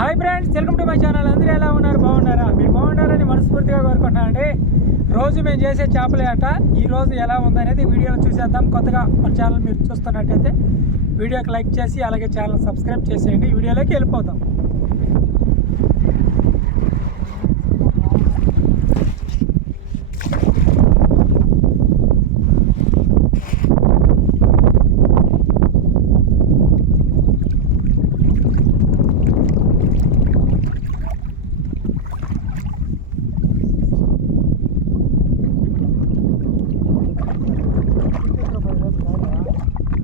Hi friends, welcome to my channel. అందరూ ఎలా ఉన్నారు? బాగున్నారా? మీరు బాగున్నారని మనస్ఫూర్తిగా కోరుకుంటున్నానండి. రోజు మేము చేసే చేపల ఆట ఈరోజు ఎలా ఉందనేది వీడియోలో చూసేద్దాం. కొత్తగా మన ఛానల్ మీరు చూస్తున్నట్టయితే వీడియోకి లైక్ చేసి అలాగే ఛానల్ సబ్స్క్రైబ్ చేసేయండి. వీడియోలోకి వెళ్ళిపోతాం.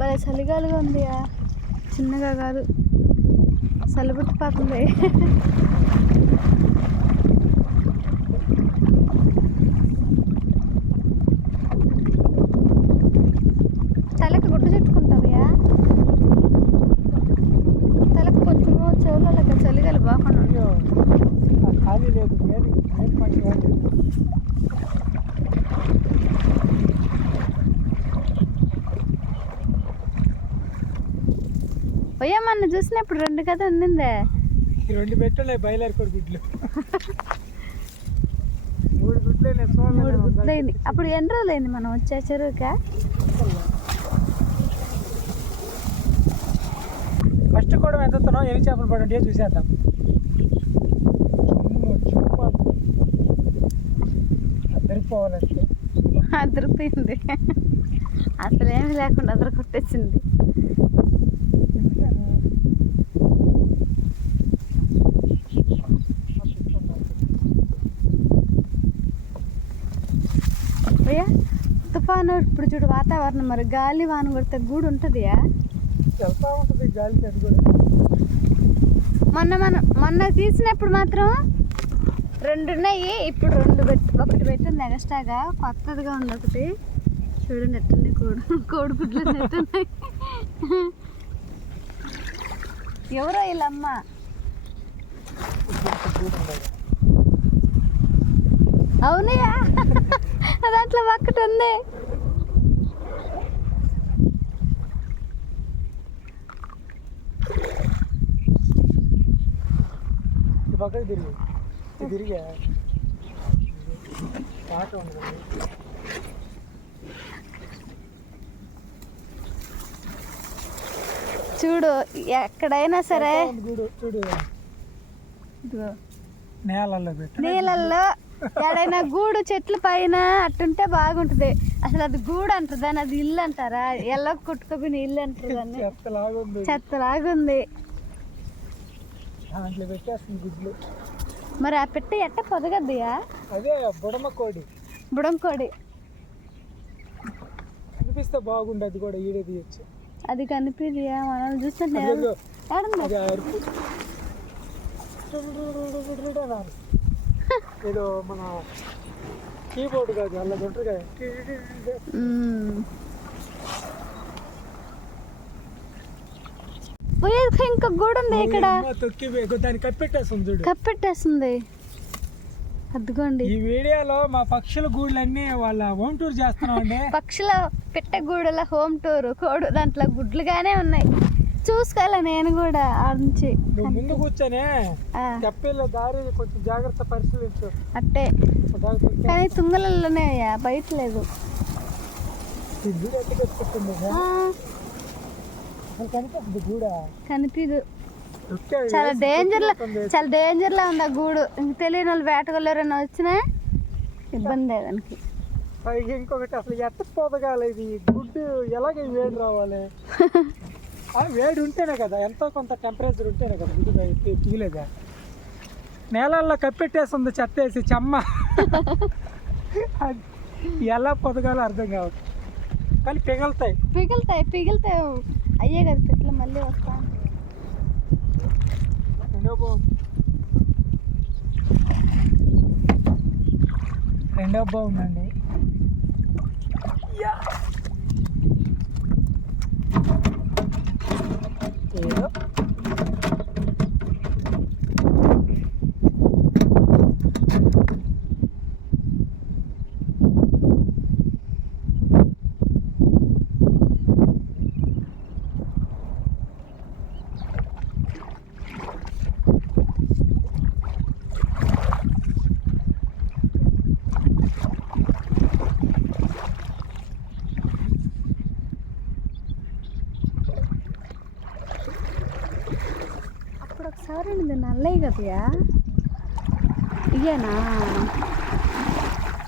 భలే చలిగాలుగా ఉంది. చిన్నగా కాదు, చలి పుట్టిపోతుంది. తలకు గుడ్డు చుట్టుకుంటుంది. తలకు కొంచెం చెవులలో చలిగాలి బాగుంది. ఖాళీ లేదు. పోయామన్న చూసినప్పుడు 2 కదా ఉండిందే. 2 పెట్టలే బయలారు కూడా గుడ్లు. 3 గుడ్లైంది. అప్పుడు ఎన్ని రోజులైంది మనం వచ్చే చెరువుకా? ఫస్ట్ కూడా ఎంత ఎన్ని చేపలు పడి చూసేద్దాం. అదిరిపోవాలంటే అదిరిపోయింది. అసలు ఏమి లేకుండా అదర కొట్టేసింది. తుఫాను ఇప్పుడు చూడు వాతావరణం, మరి గాలి వాన కొడితే గూడు ఉంటుంది. వెళ్తా ఉంటుంది గాలికి. అది కూడా మొన్న తీసినప్పుడు మాత్రం 2 ఉన్నాయి. ఇప్పుడు 1 పెట్టింది ఎక్స్ట్రాగా. కొత్తదిగా ఉంది ఒకటి. చూడండి ఎట్టుంది కోడిగుడ్లు ఎట్టున్నాయి. ఎవరో వీళ్ళమ్మ. అవునయా, దాంట్లో ఒక్కటి ఉంది. పక్కకి తిరిగా పాట ఉండదు. చూడు ఎక్కడైనా సరే చూడు నీళ్ళల్లో ఎక్కడైనా గూడు చెట్ల పైన అట్టుంటే బాగుంటుంది. అసలు అది గూడు అంటారు దాన్ని, అది ఇల్లు అంటారా? ఎలా కొట్టుకోపోయిన ఇల్లు అంటారు దాన్ని. చెత్తలాగుంది. మరి ఆ పెట్టె ఎట్ట పొదగద్దియా? అదే బుడంకోడి కనిపిస్తే బాగుండు. అది కూడా ఈడే తీయచ్చు. అది కనిపిదియా? మనం చూస్తుంటే ఏదో మన కీబోర్డ్ కాదు, అలా ఉంటారు. ఇంకా గూడు ఉంది ఇక్కడ. దాన్ని కప్పెట్టేస్తుంది. అదిగోండి ఈ వీడియోలో మా పక్షుల గూళ్ళన్నీ వాళ్ళ హోమ్ టూర్ చేస్తున్నామండి. పక్షుల పెట్టె గూడుల హోమ్ టూర్. కోడు దాంట్లో గుడ్లుగానే ఉన్నాయి. చూసుకోవాలి నేను కూడా నుంచి. ముందు కూర్చొని చెప్పేలో దారి కొంచెం జాగ్రత్త పరిశీలించు. అట్టే కానీ తుంగలలోనే బయట లేదు. కనిపిదు. చాలా డేంజర్ లా ఉంది ఆ గూడు. ఇంక తెలియని వాళ్ళు వేటగొల్లరైనా వచ్చినా ఇబ్బంది దానికి. ఇంకొకటి అసలు ఎట్ట పోదగాలి గుడ్డు ఎలాగ వేడి రావాలి? వేడి ఉంటేనే కదా, ఎంతో కొంత టెంపరేచర్ ఉంటేనే కదా గుడ్డు తీయలేదా. నేలల్లో కప్పెట్టేస్తుంది చెత్తేసి చెమ్మ. ఎలా పొదగాలో అర్థం కావట్లేదు. కానీ పిగులుతాయి. అయ్యే కదా పెట్లు మళ్ళీ వస్తా. రెండో బాగుందండి. ఏదో ఇప్పుడు ఒకసారి ఉంది నల్లయి కదయా ఇయ్యనా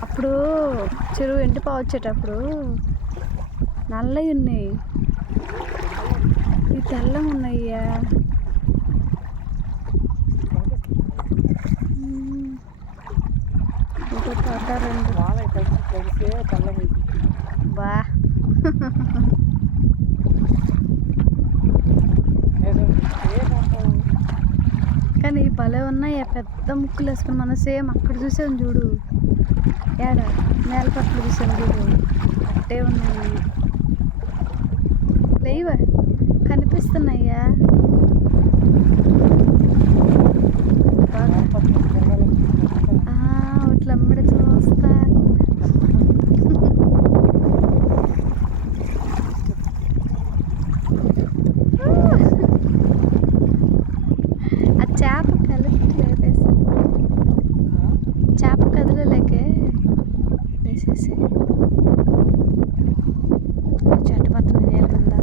అప్పుడు చెరువు ఎండిపో వచ్చేటప్పుడు నల్లయి ఉన్నాయి ఈ తెల్లం ఉన్నాయ్యా ఇంకో పాట రెండు బా కానీ భలే ఉన్నాయా పెద్ద ముక్కులు వేసుకుని మనం సేమ్ అక్కడ చూసాం చూడు ఏడ నేలపట్లు చూసాం చూడు అట్టే ఉన్నాయి లేవా కనిపిస్తున్నాయ్యా ఇట్లా అమ్మడి చూస్తా ఆ చేప కలిపి చేప కదలలేకే వేసేసి చెట్టపత్రం నేల కింద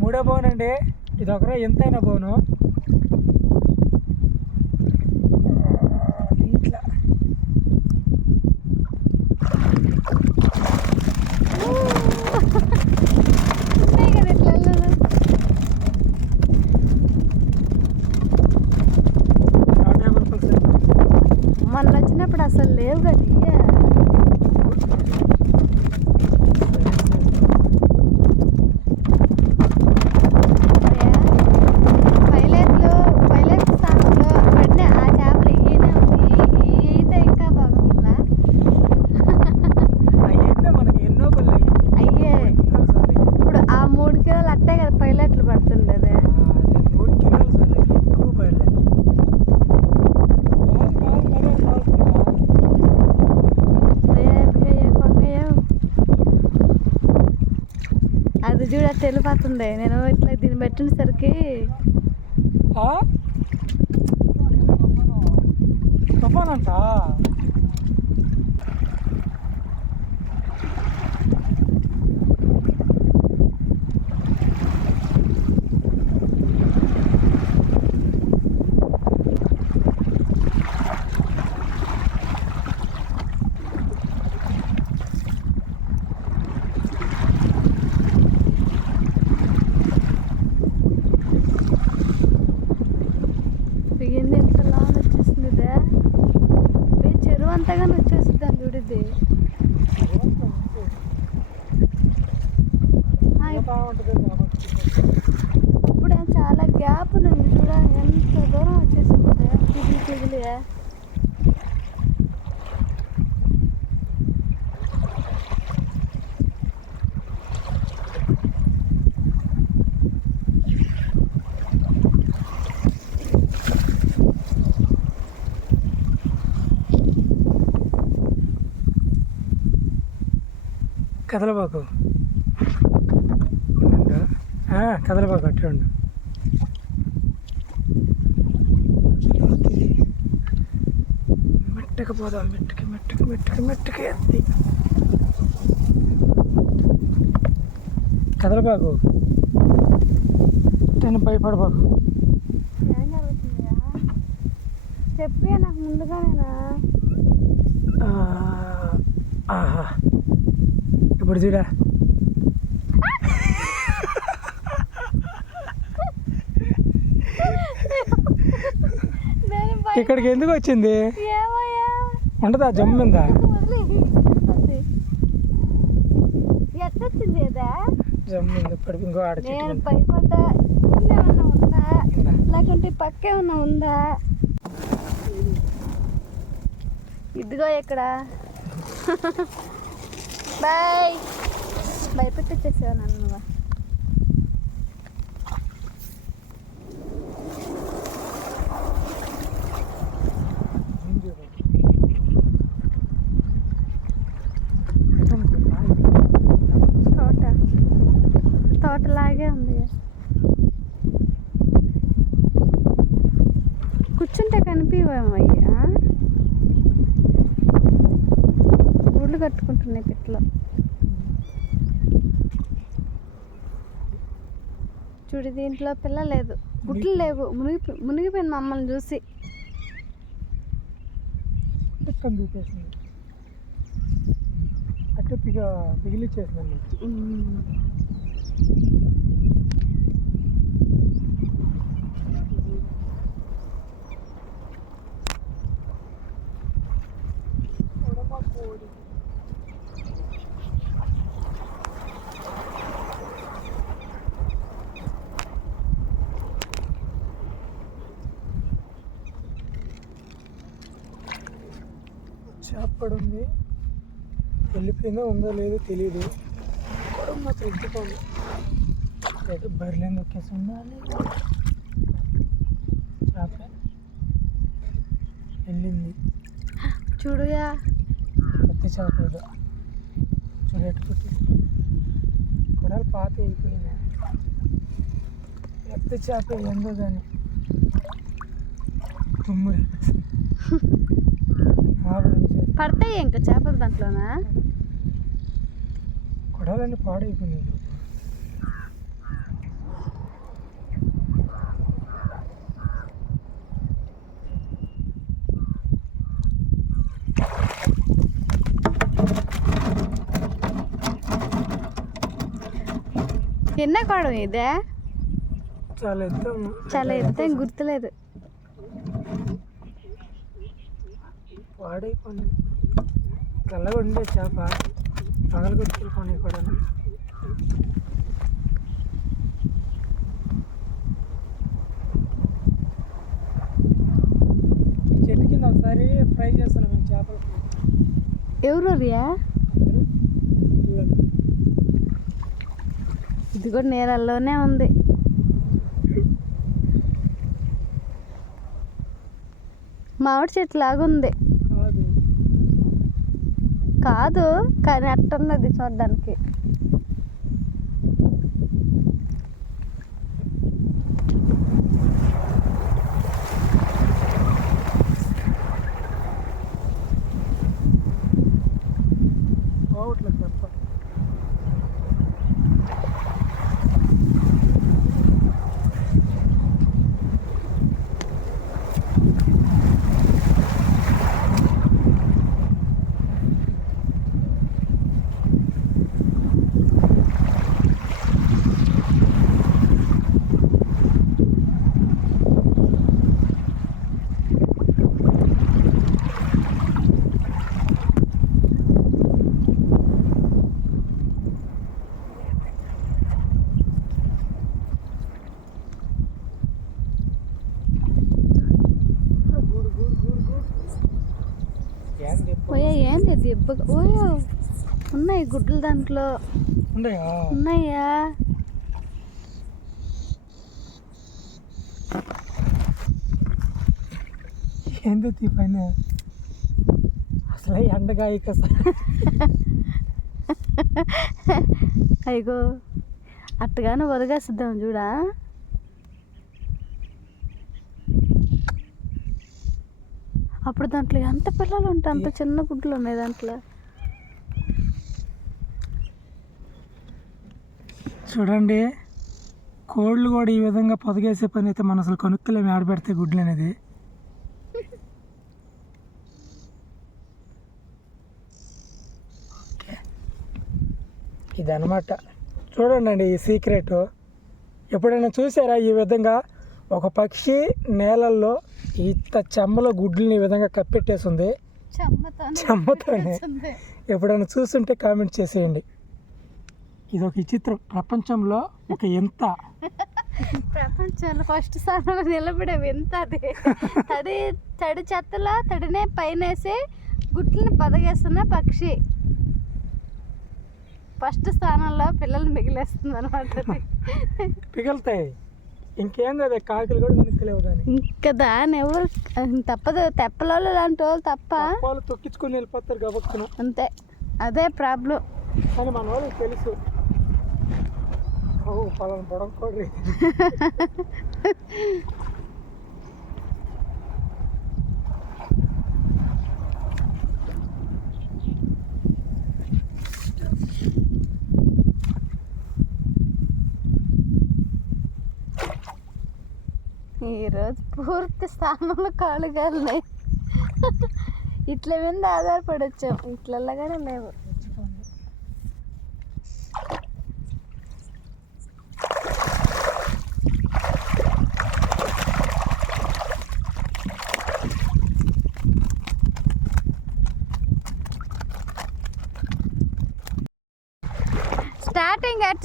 మూడో బోన్ అండి ఇది ఒకరే ఎంతైనా బోను ఇట్లా మొన్న వచ్చినప్పుడు అసలు లేవు కదా అది చూడ తెలిపోతుంది నేను ఇట్లా దీన్ని పెట్టినసరికి తుఫానంట చెరువు అంతగా వచ్చేస్తుంది అని చూడిద్ది అప్పుడే చాలా గ్యాప్ ఉంది చూడ ఎంత దూరం వచ్చేసింది తిగిలి తిగిలి కదలబాకు కదలబాకు అట్టే ఉండు మెట్టకు పోదాం మెట్టుకి మెట్టుకి మెట్టుకి మెట్టుకి ఎత్తి కదలబాకు నేను భయపడబాకు ఏం జరుగుతుందా చెప్పే నాకు ముందుగానేనా ఆహా ఇప్పుడు చూడా ఇక్కడికి ఎందుకు వచ్చింది ఉండదా జమ్మిందా జమ్మింది పడి ఇంకో ఆడ చెట్టు నేను ఉంది. భయపడ్డా కింద ఏమన్నా ఉందా లేకుంటే పక్క ఏమన్నా ఉందా. ఇదిగో ఇక్కడ బాయ్ భయపెట్టేసావు నన్ను నువ్వు. తోటలాగే ఉంది. కూర్చుంటే కనిపించేమో అయ్యా. ఊళ్ళు కట్టుకుంటున్నాయి పిట్టలు. చూడు దీంట్లో పిల్ల లేదు, గుడ్లు లేవు. మునిగిపోయింది మమ్మల్ని చూసి. చూపేసింది అట్లా పిగిలిచ్చేసింది. చేపడు ఉంది, వెళ్ళిపోయిందో ఉందో లేదో తెలియదు. కూడా మాత్రం ఎత్తుకోండి అయితే బరిలేని దొక్కేసి ఉండాలి. చేప వెళ్ళింది చూడుగా, కొత్త చేప ఏదో చూడెట్టుకుంటే కొడాలి పాత అయిపోయింది. పెద్ద చేప ఏందో కానీ తుమ్మురి పడతాయి ఇంకా చేపలు దాంట్లోనా. కొడాలన్నీ పాడైపోయినాయి. ఎన్న కొడం ఇదే చాలా ఎత్తాము, చాలా ఎత్తాం గుర్తులేదు. పాడైపోయింది. తెల్లగా ఉండే చేప పగలు కొట్టుకొని కూడా ఈ చెట్టు కింద ఒకసారి ఫ్రై చేస్తున్నాం మేము చేపలు. ఎవరు రియా? అందరూ పిల్లలు. ఇది కూడా నీళ్ళల్లోనే ఉంది. మామిడి చెట్టు లాగుంది. కాదు కాదు కానీ అట్టున్నది చూడడానికి. పోవట్లేదు తప్ప. ఓయా ఏం లేదు ఎబ్బగా. ఓయో ఉన్నాయి గుడ్లు దాంట్లో ఉన్నాయా. ఏందో తీ పైన అసలే ఎండగాయ కదా. అయ్యో అట్టగానే వదిలేసిద్దాం చూడా. అప్పుడు దాంట్లో ఎంత పిల్లలు ఉంటాయి, అంత చిన్న గుడ్లు ఉన్నాయి దాంట్లో. చూడండి, కోళ్ళు కూడా ఈ విధంగా పొదగేసే పని అయితే మనం అసలు కొనుక్కలేము. ఆడబెడితే గుడ్లు అనేది ఇదనమాట. చూడండి ఈ సీక్రెట్ ఎప్పుడైనా చూసారా? ఈ విధంగా ఒక పక్షి నేలల్లో ఇంత చెమ్మలో గుడ్లని ఈ విధంగా కప్పెట్టేసింది చెమ్మతోనే. ఎప్పుడైనా చూస్తుంటే కామెంట్ చేసేయండి. ఇది ఒక విచిత్రం. ప్రపంచంలో ఒక ఎంత ప్రపంచంలో ఫస్ట్ స్థానంలో నిలబడే వింత అది. తడి చెత్తలో తడినే పైనేసి గుట్లని పదగేస్తున్న పక్షి ఫస్ట్ స్థానంలో పిల్లల్ని మిగిలేస్తుంది అనమాట. పిగులుతాయి. ఇంకేంది అదే కాకులు కూడా కొనుక్కలేవు దాన్ని. ఇంకా దాని ఎవరు తప్పదు, తెప్పలలో లాంటి వాళ్ళు తప్ప వాళ్ళు తొక్కించుకొని వెళ్ళిపోతారు గబక్కున. అంతే, అదే ప్రాబ్లం. కానీ మన వాళ్ళకి తెలుసు, ఓ పలానా బొడవకోడ్రి. ఈరోజు పూర్తి స్థానంలో కాళ్ళు కాలినాయి. ఇట్ల మీద ఆధారపడొచ్చాం, ఇట్లలాగానే లేవు.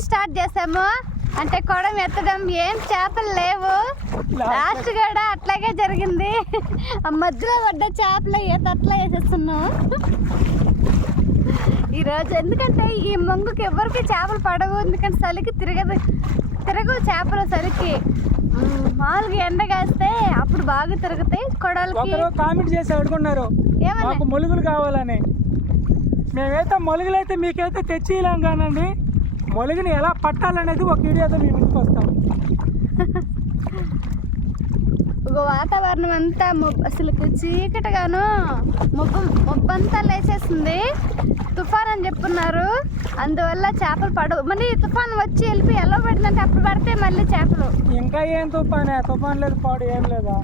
స్టార్ట్ చేసాము అంటే కొడం ఎత్తడం, ఏం చేపలు లేవు. లాస్ట్ కూడా అట్లాగే జరిగింది. ఆ మధ్యలో పడ్డ చేపలు ఈత అట్లా వేసేస్తున్నాం ఈరోజు. ఎందుకంటే ఈ మొంగుకి ఎవరికి చేపలు పడవు, ఎందుకంటే చలికి తిరగవు చేపలు. చలికి మామూలుగా ఎండ కాస్తే అప్పుడు బాగా తిరుగుతాయి. కొడలకి కామెంట్ చేసి అడుగున్నారు మాకు మొలుగులు కావాలని. మేమైతే మొలుగులు అయితే మీకైతే తెచ్చిలాం కానండి, మొలుగుని ఎలా పట్టాలనేది ఒక వీడియోతో మేము ముందుకు వస్తాం. ఒక వాతావరణం అంతా అసలు చీకటిగాను మొబ్బంతా లేచేస్తుంది. తుఫాన్ అని చెప్పున్నారు, అందువల్ల చేపలు పడవు. మళ్ళీ తుఫాన్ వచ్చి వెళ్ళి ఎలా పడిందంటే అప్పుడు పడితే మళ్ళీ చేపలు. ఇంకా ఏం తుఫానే? తుఫాన్ లేదు, పాడు ఏం లేదా.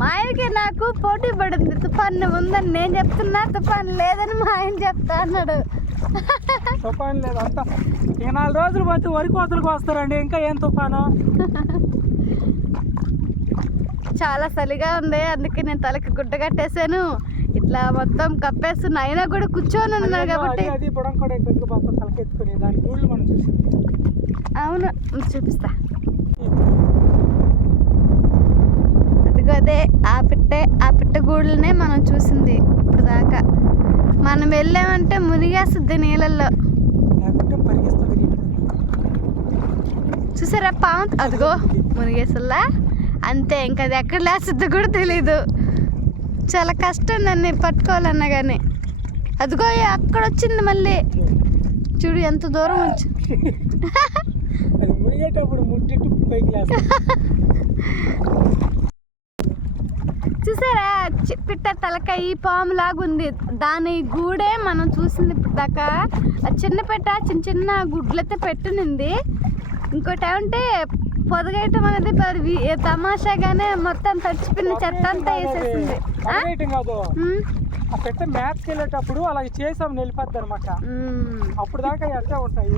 మా ఆయనకి నాకు పోటీ పడింది, తుఫాన్ ఉందని నేను చెప్తున్నా, తుఫాన్ లేదని మా ఆయన చెప్తా అన్నాడు. తుఫాన్ లేదు అంతా. ఇక 4 రోజులు పోతే వరి కోతలకు వస్తారండి, ఇంకా ఏం తుఫాను. చాలా చలిగా ఉంది, అందుకే నేను తలకి గుడ్డ కట్టేసాను. ఇట్లా మొత్తం కప్పేస్తున్నా, అయినా కూడా కూర్చొని ఉన్నాను కాబట్టి. అది పొడం కూడా ఇంకొక పక్క తలకెత్తుకుని దాని గూళ్ళు మనం చూసింది. అవును, చూపిస్తా. అదిగో అదే ఆ పిట్ట గూళ్ళనే మనం చూసింది ఇప్పుడు దాకా. మనం వెళ్ళామంటే మునిగేస్తుంది నీళ్ళల్లో. చూసారా పాము, అదిగో మునిగేసల్లా. అంతే, ఇంకా అది ఎక్కడ లేస్తుందో కూడా తెలీదు. చాలా కష్టం నన్ను పట్టుకోవాలన్నా కానీ. అదిగో అక్కడ వచ్చింది మళ్ళీ, చూడు ఎంత దూరం వచ్చి. చూసారా పిట్ట తలకాయ పాము లాగుంది, దాని గూడే మనం చూసింది ఇప్పుడు దాకా. చిన్న పెట్ట చిన్న గుడ్లతో పెట్టినింది. ఇంకోటి ఏమంటే పొదగేయటం అనేది తమాషాగానే మొత్తం తడిచిపోయిన చెత్త అంతా వేసేసింది. ఆ పెట్ట మ్యాప్కి వెళ్ళేటప్పుడు అలా చేసాం నిలిపద్దు అనమాట. అప్పుడు దాకా ఎట్లా ఉంటాయి.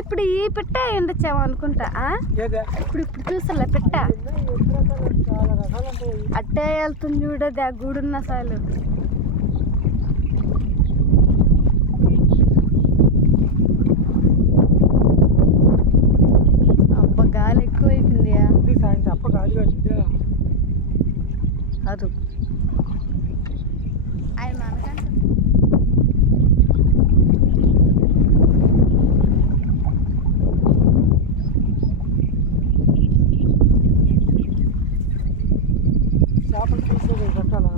ఇప్పుడు ఈ పిట్ట ఉండొచ్చాము అనుకుంటా. ఇప్పుడు చూసలే పిట్ట అట్టే వెళ్తుంది చూడది ఆ గూడున్న సాలు. అబ్బా గాలి ఎక్కువైపోయింది. అప్ప గాలి అది ఆయన మనకంటే చేపలు తీసేది కట్టాలా.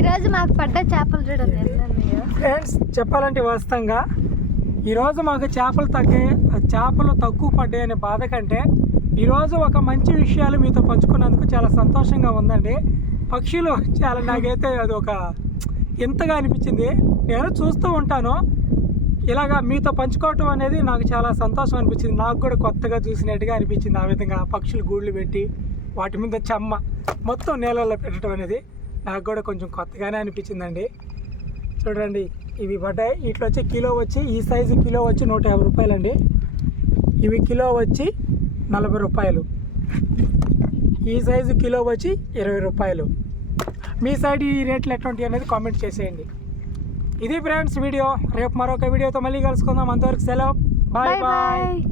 ఈరోజు మాకు పడ్డ చేపలు చూడండి. ఫ్రెండ్స్, చెప్పాలంటే వాస్తవంగా ఈరోజు మాకు చేపలు తక్కువ పడ్డాయి అనే బాధ కంటే ఈరోజు ఒక మంచి విషయాలు మీతో పంచుకున్నందుకు చాలా సంతోషంగా ఉందండి. పక్షులు నాకైతే అది ఒక ఎంతగా అనిపించింది. నేను చూస్తూ ఉంటాను, ఇలాగా మీతో పంచుకోవటం అనేది నాకు చాలా సంతోషం అనిపించింది. నాకు కూడా కొత్తగా చూసినట్టుగా అనిపించింది. ఆ విధంగా పక్షులు గూళ్ళు పెట్టి వాటి మీద చెమ్మ మొత్తం నీళ్ళల్లో పెట్టడం అనేది నాకు కూడా కొంచెం కొత్తగానే అనిపించిందండి. చూడండి ఇవి పడ్డాయి. ఇట్లా వచ్చి కిలో వచ్చి ఈ సైజు కిలో వచ్చి 150 రూపాయలండి. ఇవి కిలో వచ్చి 40 రూపాయలు. ఈ సైజు కిలో వచ్చి 20 రూపాయలు. మీ సైడ్ ఈ రేట్లు ఎటువంటి అనేది కామెంట్ చేసేయండి. ఇది ఫ్రెండ్స్ వీడియో. రేపు మరొక వీడియోతో మళ్ళీ కలుసుకుందాం. అంతవరకు సెలవు. Bye bye.